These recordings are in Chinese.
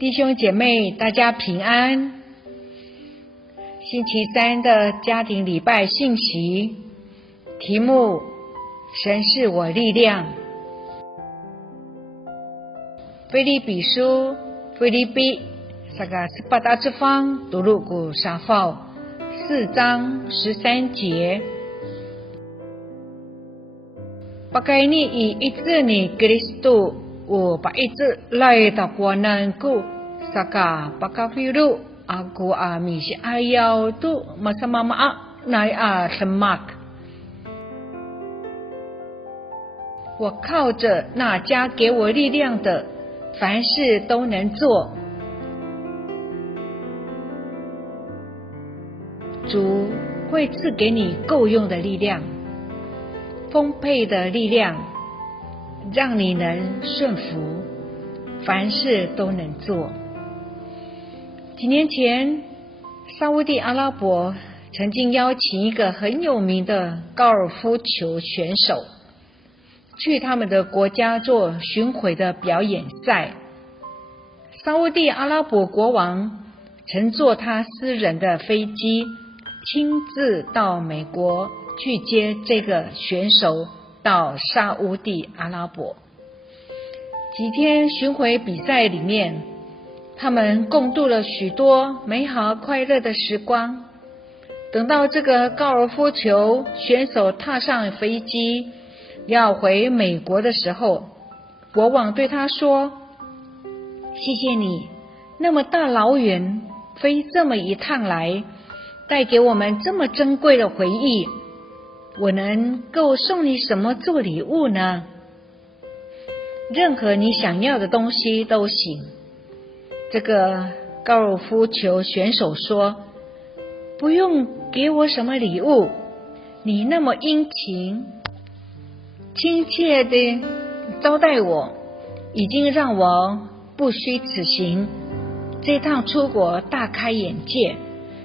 弟兄姐妹，大家平安。星期三的家庭礼拜信息，题目：神是我力量。腓立比书腓立比18之方读录古沙号4章13节。Pagkaini iitse ni Kristo o paitse lai takwananku saka pakafiru aku amisi ayau tu masama nai temak。我靠着那加给我力量的，凡事都能做。主会赐给你够用的力量，丰沛的力量，让你能顺服，凡事都能做。几年前，沙烏地阿拉伯曾经邀请一个很有名的高尔夫球选手去他们的国家做巡回的表演赛。沙烏地阿拉伯国王乘坐他私人的飞机，亲自到美国去接这个选手到沙烏地阿拉伯。几天巡回比赛里面，他们共度了许多美好快乐的时光。等到这个高尔夫球选手踏上飞机要回美国的时候，国王对他说：谢谢你那么大老远飞这么一趟来，带给我们这么珍贵的回忆，我能够送你什么做礼物呢？任何你想要的东西都行。这个高尔夫球选手说：不用给我什么礼物，你那么殷勤亲切地招待我，已经让我不虚此行。这趟出国大开眼界，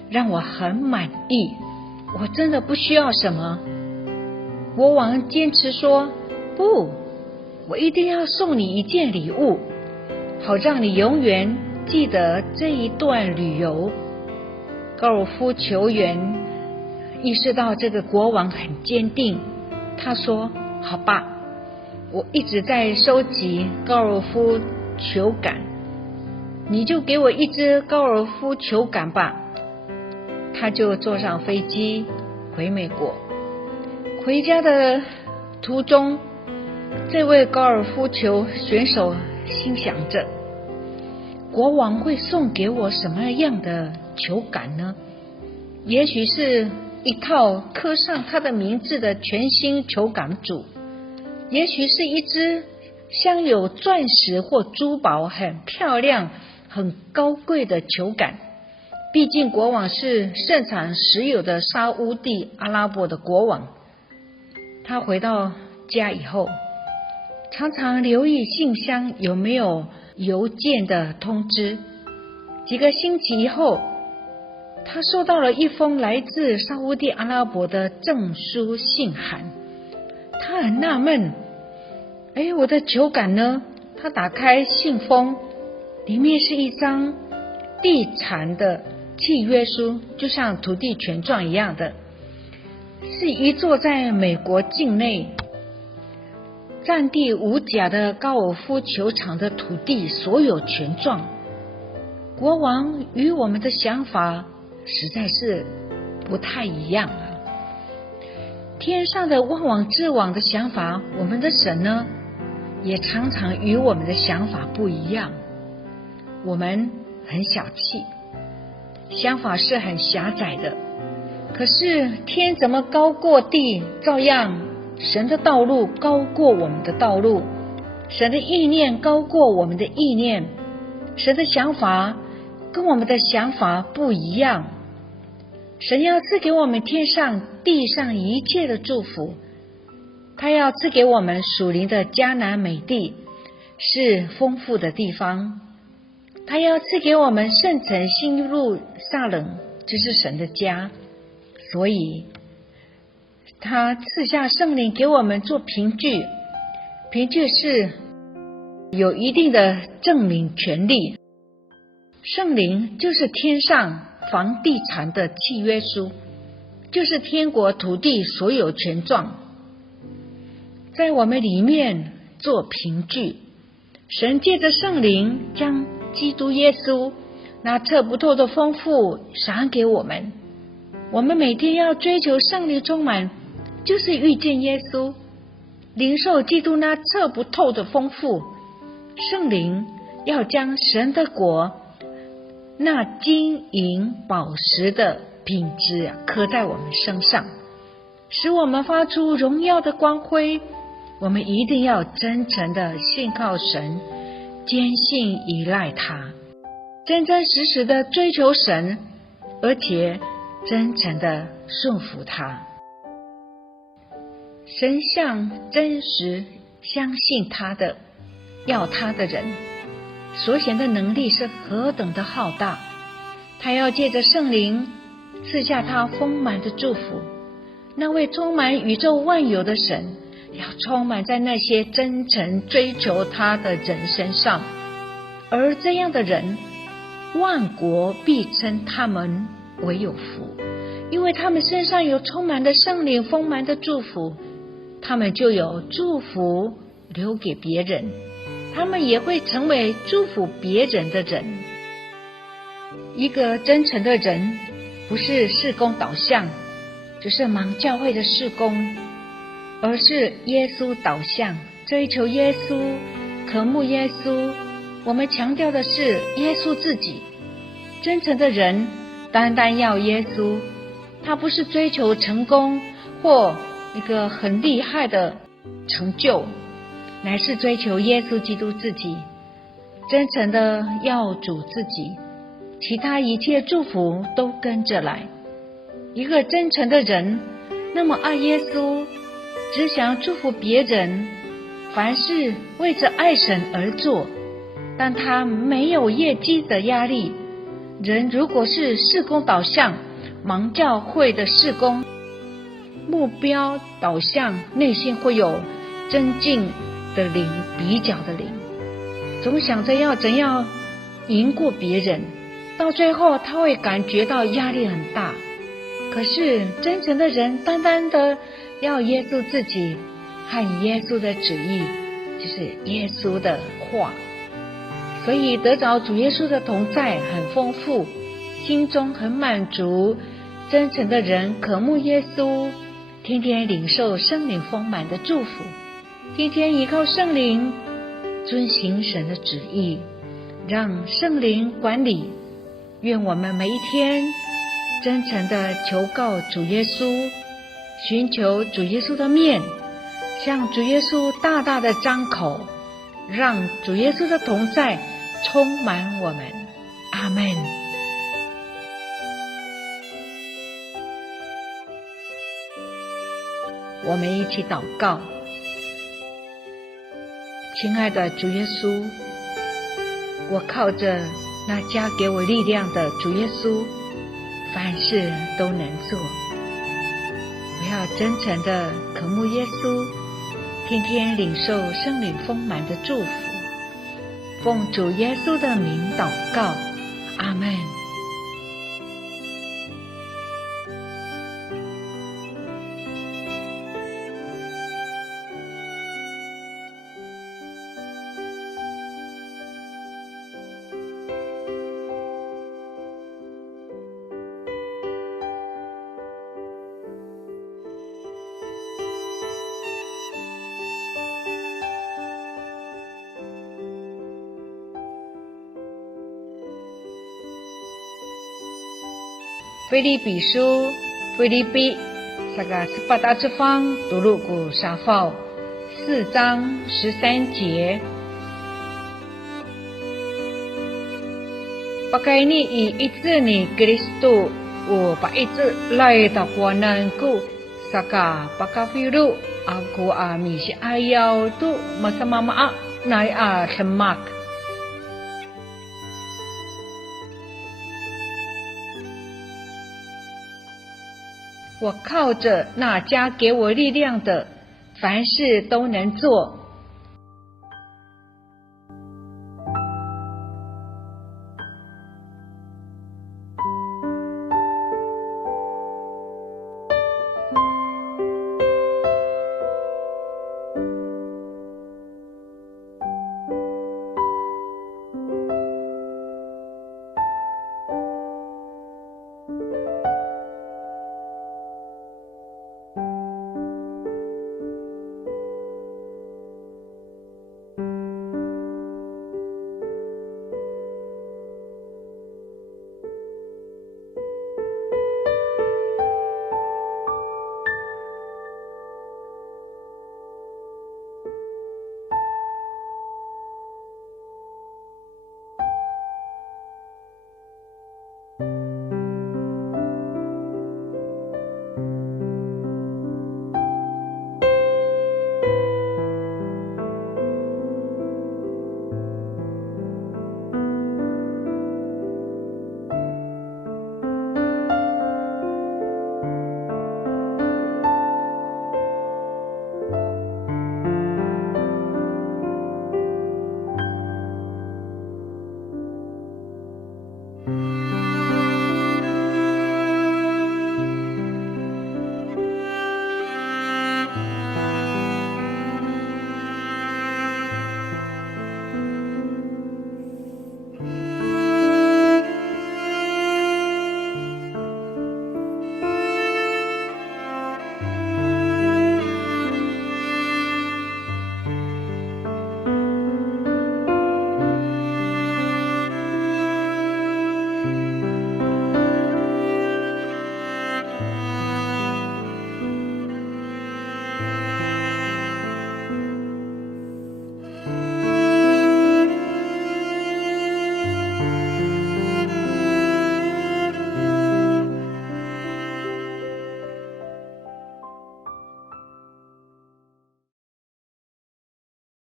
让我很满意，我真的不需要什么。国王坚持说：不，我一定要送你一件礼物，好让你永远记得这一段旅游。高尔夫球员意识到这个国王很坚定，他说：好吧，我一直在收集高尔夫球杆，你就给我一支高尔夫球杆吧。他就坐上飞机回美国。回家的途中，这位高尔夫球选手心想着：国王会送给我什么样的球杆呢？也许是一套刻上他的名字的全新球杆组，也许是一支镶有钻石或珠宝很漂亮很高贵的球杆。毕竟国王是盛产石油的沙烏地阿拉伯的国王。他回到家以后，常常留意信箱有没有邮件的通知。几个星期以后，他收到了一封来自沙烏地阿拉伯的证书信函。他很纳闷，我的球杆呢？他打开信封，里面是一张地产的契约书，就像土地权状一样的，是一座在美国境内占地无甲的高尔夫球场的土地所有权状。国王与我们的想法实在是不太一样啊。天上的万王之王的想法，我们的神呢，也常常与我们的想法不一样。我们很小气，想法是很狭窄的，可是天怎么高过地，照样神的道路高过我们的道路，神的意念高过我们的意念，神的想法跟我们的想法不一样。神要赐给我们天上地上一切的祝福，他要赐给我们属灵的迦南美地，是丰富的地方。他要赐给我们圣城新耶路撒冷，这是神的家。所以他赐下圣灵给我们做凭据，凭据是有一定的证明权利。圣灵就是天上房地产的契约书，就是天国土地所有权状，在我们里面做凭据。神借着圣灵将基督耶稣那测不透的丰富赏给我们。我们每天要追求圣灵充满，就是遇见耶稣，领受基督那测不透的丰富。圣灵要将神的国那金银宝石的品质刻在我们身上，使我们发出荣耀的光辉。我们一定要真诚的信靠神，坚信依赖他，真真实实的追求神，而且真诚的顺服他。神向真实相信他的要他的人所显的能力是何等的浩大。他要借着圣灵赐下他丰满的祝福。那位充满宇宙万有的神要充满在那些真诚追求他的人身上，而这样的人，万国必称他们为有福，因为他们身上有充满的圣灵丰满的祝福，他们就有祝福留给别人，他们也会成为祝福别人的人。一个真诚的人不是事工导向，就是忙教会的事工，而是耶稣导向，追求耶稣，渴慕耶稣。我们强调的是耶稣自己。真诚的人单单要耶稣，他不是追求成功或一个很厉害的成就，乃是追求耶稣基督自己，真诚的要主自己，其他一切祝福都跟着来。一个真诚的人那么爱耶稣，只想祝福别人，凡事为着爱神而做，但他没有业绩的压力。人如果是事工导向，忙教会的事工，目标导向，内心会有增进的灵，比较的灵，总想着要怎样赢过别人，到最后他会感觉到压力很大。可是真诚的人单单的要耶稣自己和耶稣的旨意，就是耶稣的话，所以得着主耶稣的同在很丰富，心中很满足。真诚的人渴慕耶稣，天天领受圣灵丰满的祝福，天天依靠圣灵，遵行神的旨意，让圣灵管理。愿我们每一天真诚的求告主耶稣，寻求主耶稣的面，向主耶稣大大的张口，让主耶稣的同在充满我们。阿们。我们一起祷告。亲爱的主耶稣，我靠着那加给我力量的主耶稣，凡事都能做。我要真诚的渴慕耶稣，天天领受圣灵丰满的祝福。奉主耶稣的名祷告，阿们。腓立比书腓立比18大之方读录古沙法4章13节。Pakai ni itu ni Kristus itu lai takwananku saka pakafiru aku ami si ayau tu masama maa nai semak。我靠着那加给我力量的，凡事都能做。